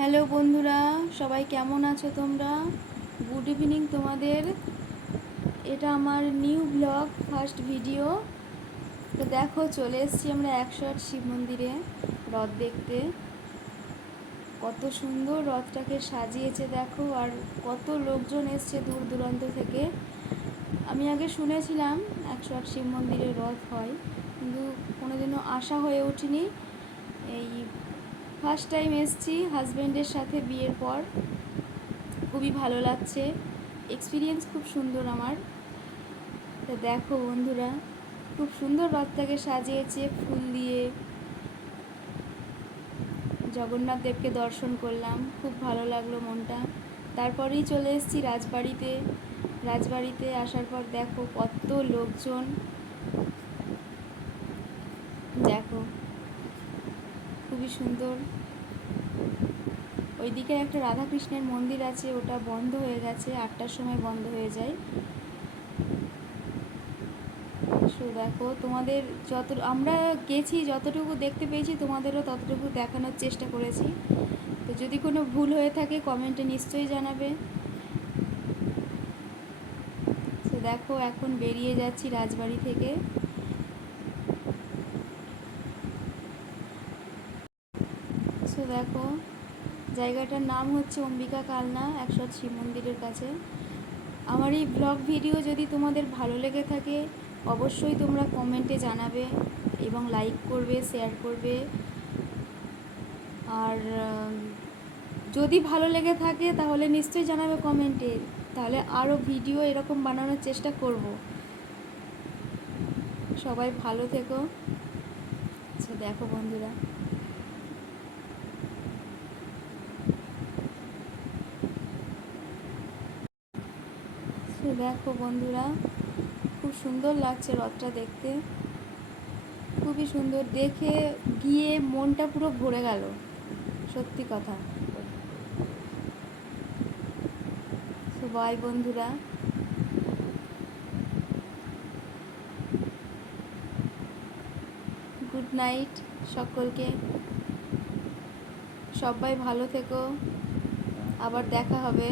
Hello বন্ধুরা, সবাই কেমন আছো তোমরা? গুড ইভিনিং তোমাদের। এটা আমার নিউ ব্লগ, ফার্স্ট ভিডিও। তো দেখো, চলে এসেছি আমরা 108 শিব মন্দিরে রথ দেখতে। কত সুন্দর রথটাকে সাজিয়েছে দেখো, আর কত লোকজন এসছে দূর দূরান্ত থেকে। আমি আগে শুনেছিলাম 108 শিব মন্দিরে রথ হয়, কিন্তু কোনোদিনও আসা হয়ে ওঠেনি। এই ফার্স্ট টাইম এসেছি হাজব্যান্ডের সাথে বিয়ের পর। খুবই ভালো লাগছে, এক্সপিরিয়েন্স খুব সুন্দর আমার। তো দেখো বন্ধুরা, খুব সুন্দর রথটাকে সাজিয়েছে ফুল দিয়ে। জগন্নাথ দেবকে দর্শন করলাম, খুব ভালো লাগলো মনটা। তারপরেই চলে এসেছি রাজবাড়িতে। রাজবাড়িতে আসার পর দেখো কত লোকজন, দেখো খুবই সুন্দর। ওইদিকে একটা রাধাকৃষ্ণের মন্দির আছে, ওটা বন্ধ হয়ে গেছে, 8টার সময় বন্ধ হয়ে যায়। সো দেখো, তোমাদের আমরা গেছি, যতটুকু দেখতে পেয়েছি তোমাদেরও ততটুকু দেখানোর চেষ্টা করেছি। তো যদি কোনো ভুল হয়ে থাকে কমেন্টে নিশ্চয়ই জানাবে। তো দেখো, এখন বেরিয়ে যাচ্ছি রাজবাড়ি থেকে। সো দেখো, জায়গাটার নাম হচ্ছে অম্বিকা কালনা, 108 শিব মন্দিরের কাছে। আমার এই ব্লগ ভিডিও যদি তোমাদের ভালো লেগে থাকে অবশ্যই তোমরা কমেন্টে জানাবে এবং লাইক করবে, শেয়ার করবে। আর যদি ভালো লেগে থাকে তাহলে নিশ্চয়ই জানাবে কমেন্টে, তাহলে আরও ভিডিও এরকম বানানোর চেষ্টা করব। সবাই ভালো থেকো। আচ্ছা দেখো বন্ধুরা, দেখো বন্ধুরা, খুব সুন্দর লাগছে রথটা দেখতে, খুবই সুন্দর। দেখে গিয়ে মনটা পুরো ভরে গেল, সত্যি কথা। তো বাই বন্ধুরা, গুড নাইট সকলকে। সবাই ভালো থেকো, আবার দেখা হবে।